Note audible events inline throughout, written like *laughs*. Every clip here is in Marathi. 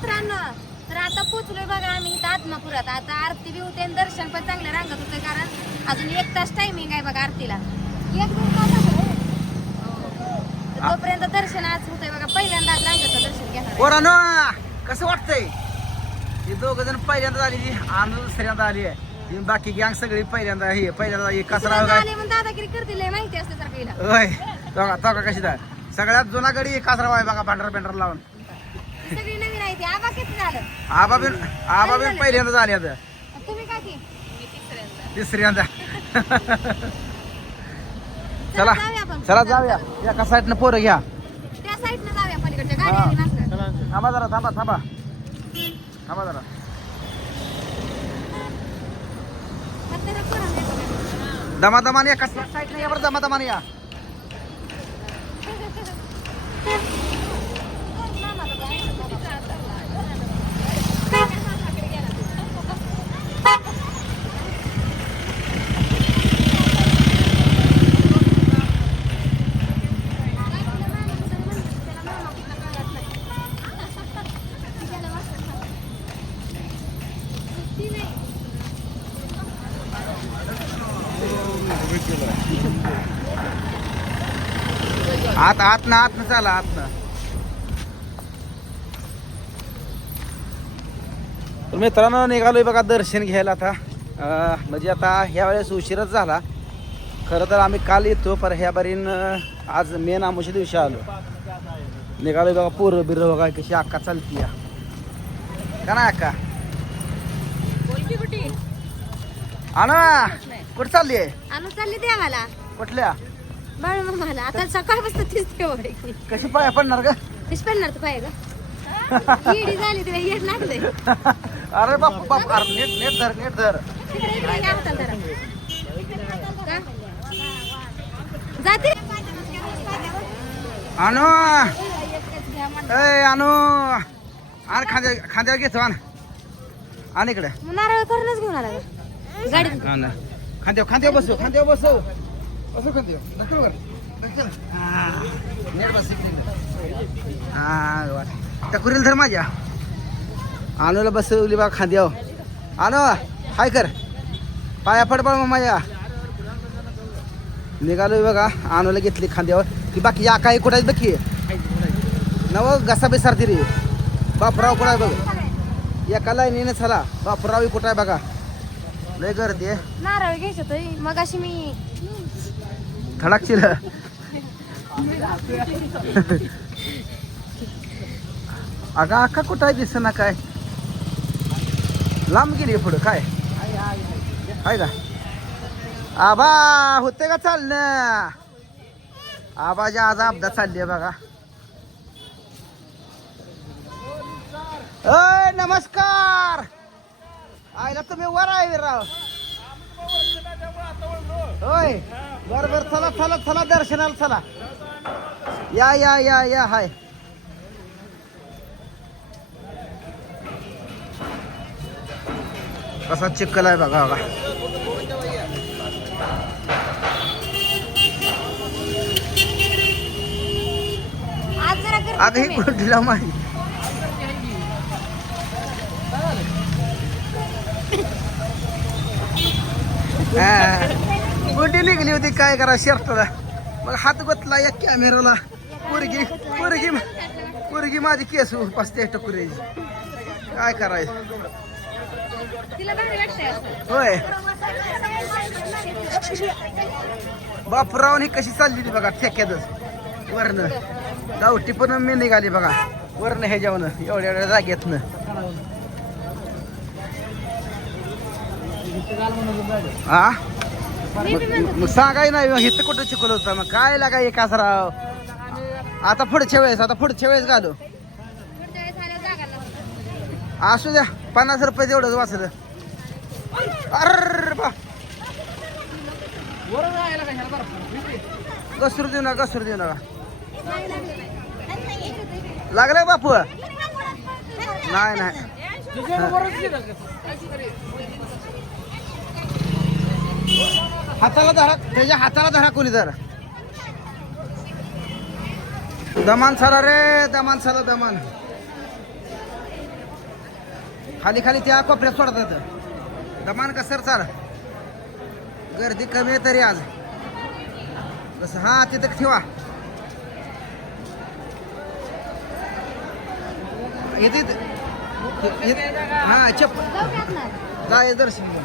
मित्रांनो तर आता पोचलोय बघा आम्ही इथं आत्मापुरात. आता आरती बी होते दर्शन पण चांगलं रांगत होते कारण अजून एक तास टायमिंग आहे बघा आरतीला. एक दोन तास. तर तोपर्यंत दर्शन आज होतंय बघा. पहिल्यांदा रांगाचं दर्शन. पोरानो कसं वाटतंय? ही दोघ जण पहिल्यांदा आली आनंद दुसऱ्यांदा आली आहे. ही. बाकी गँग सगळी पहिल्यांदा ही पहिल्यांदा ही आले म्हणून दादागिरी करतील माहिती असते सारखं कशी सगळ्यात जुना गडी कासरा बघा पांढरा पेंढरा लावून आबा किती झालं? आबा बिन आबा बिन पहिल्यांदा झाली? आता. तुम्ही काय की? तिसऱ्यांदा. *laughs* चला जाऊया आपण. चला जाऊया. एका साईडनं पोरं घ्या. त्या साईडनं जाऊया पलीकडच्या. गाडी नसतं थांबा जरा थांबा थांबा. थांबा जरा. दमादमाने एका साईडनं या बरं दमादमाने या. *laughs* आत आत ना आत ना चाला आत ना तर मित्रांनो निघालोय बघा दर्शन घ्यायला आता. म्हणजे आता ह्या वेळेस उशीरच झाला. खरं तर आम्ही काल येतो पर ह्या बारीन आज मेन आमुच्या दिवशी आलो. निघालोय बघा पोरं बिरं बघा कशी अक्का चालती या. का ना अक्का आणा! कुठं चालली आहे? चालली कुठल्या? बाळ मामाला आता सकाळपासून तीच ठेवाय कशी पाया पडणार का? तीच पडणार तू पाहिजे का? येडी झाली तुला येड लागलंय. अरे बाप बाप अरे नेट नेट धर नेट धर? जाते? आणू ए आणू आण खांद्या खांद्यावर घेतो आण. आण इकडे. नारळ करूनच घेऊन आला आण. खांद्यावर खांद्यावर बसव खांद्यावर बसव. बसव त्या कुरील धर माझ्या. आणूला बसवली बा खांद्यावर. आणू हाय कर. पाया पड मग माझ्या. निघालो बघा आणूला घेतली खांद्यावर. की बाकी या काही कुठं आहेत बघी नव घसा बेसारती रे बापराव कुठं आहे बघ? एका लाईनीने झाला बापराव कुठं आहे बघा? लय गर्दी आहे. नारळ घ्यायचं मग अशी मी धडकशील अगं अक्का कुठं आहे दिसत ना काय? लांब गेली पुढं काय? आहे का? आबा होते का चालणं? आबाच्या आज अपघात चालली आहे बघा. अय नमस्कार! आईला तुम्ही वर आहे राव होय. बर बर चला चला चला दर्शनाला चला. या या या या हाय. कसा चिक्कल आहे बघा बघा. अगं ही कमी आहे. कुठे निघली होती काय करा शर्टला. मग हात गोतला या कॅमेराला पोरगी पोरगी पोरगी माझी केस उपसते टकुऱ्याची काय करायचं. होय. बापरावनी कशी चालली ती बघा ठेक्यातच वरनं. गावठी पण मी निघाली बघा. वरनं ह्याच्यावनं एवढ्या एवढ्या जागेतनं. हा मग सांगाय नाही मग इथं कुठं शिकवलं होतं? मग काय लागाय एकाच राव आता पुढच्या वेळेस आता पुढच्या वेळेस घालू. असू द्या पन्नास रुपये तेवढंच वाचलं. अर बा घसरू देऊ नका घसरू देऊ नका लागलं बापू नाही नाही हाताला धरा त्याच्या हाताला धरा कोणी जरा. दमान साला रे दमान साला दमान. खाली खाली त्या कोपऱ्यात सोडतात दमान कसर सर चाल. गर्दी कमी आहे तरी आज. कसं हा तिथं ठेवा. येते हा चप्पल. जा जाय दर्शन घेऊन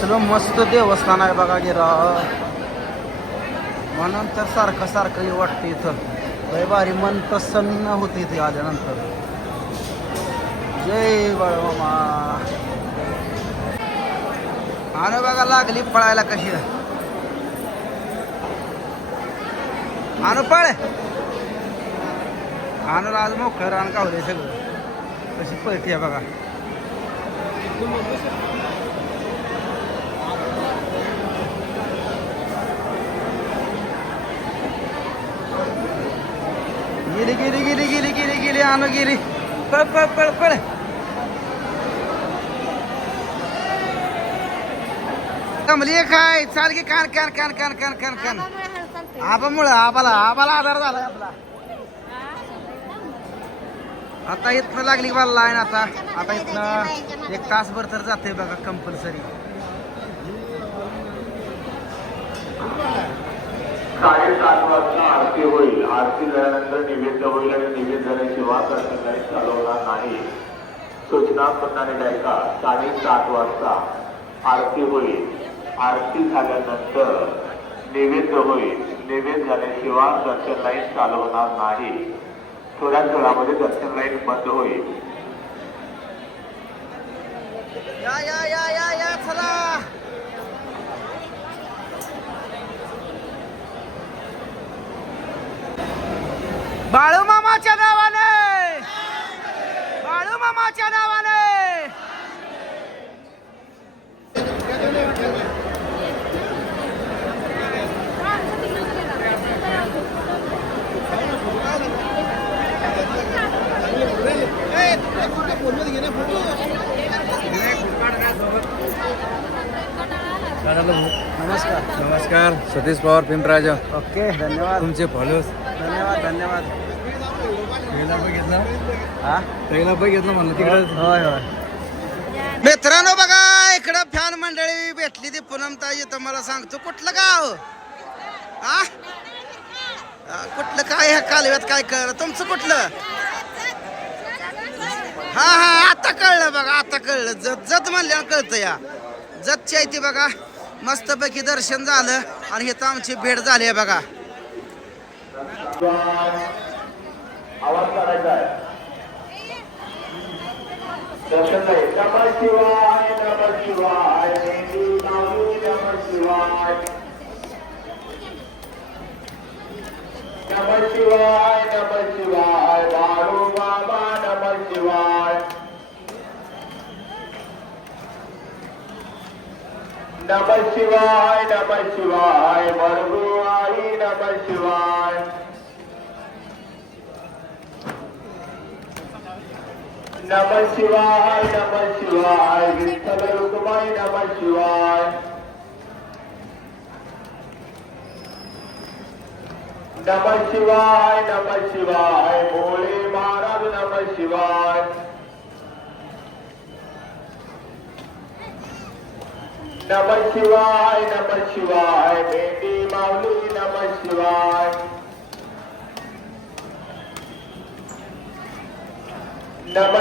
चलो मस्त देवस्थान आहे बघा गिरा. म्हणून तर सारखं सारखं हे वाटतं इथं. लय भारी मन प्रसन्न होते इथे आल्यानंतर. जय बाळमामा. आणि बघा लागली पळायला कशी. आणू पळ. आणू आज मोकळं रान कावले सगळं. कशी पळते बघा. गेली गेली गेली गेली गेली गेली आणू गेली. पळ पळ पळ पळ. कमली काय चाल की कान कान कान कान कान कान कान. आबामुळं आबाला आबाला आधार झाला आपला. आता इथनं लागली मला लाईन आता. आता इथनं एक तासभर तर जाते बघा कंपल्सरी साडेसात वाजता आरती होईल. आरती झाल्यानंतर निवेद्य होईल आणि निवेद झाल्याशिवाय संध्याकाळी चालवणार नाही. सूचना पन्नाने ऐका. साडेसात वाजता आरती होईल. आरती झाल्यानंतर निवेद्य होईल. निवेद झाल्याशिवाय दर्शन लाईन चालवणार नाही. थोड्याच वेळामध्ये दर्शन लाईन बंद होईल. या या या या या चला. नमस्कार. नमस्कार. सतीश पवार पिंपराजा ओके धन्यवाद. तुमचे फॉलोअर्स. धन्यवाद धन्यवाद. पहिला बघितला हा? पहिला बघितलं म्हणलं तिकडे. होय होय मित्रांनो बघा इकडं फॅन मंडळी भेटली ती पूनमताई तर मला सांगतो कुठलं गाव? हा कुठलं काय ह्या कालव्यात काय कळलं? तुमचं कुठलं? हा हा आता कळलं बघा आता कळलं. जत जत म्हणल्यावर कळतं या. जतची आहे ती बघा. मस्तपैकी दर्शन झालं आणि इथं आमची भेट झाली आहे बघा. शिवाय. நம சிவாய் நம சிவாய் மருகுவாய் நம சிவாய் நம சிவாய் நம சிவாய் வித்தலருக்குமாய் நம சிவாய் நம சிவாய் நம சிவாய் போலே நம சிவாய் நம சிவாய் வேண்டி மௌலி நம சிவாய் நம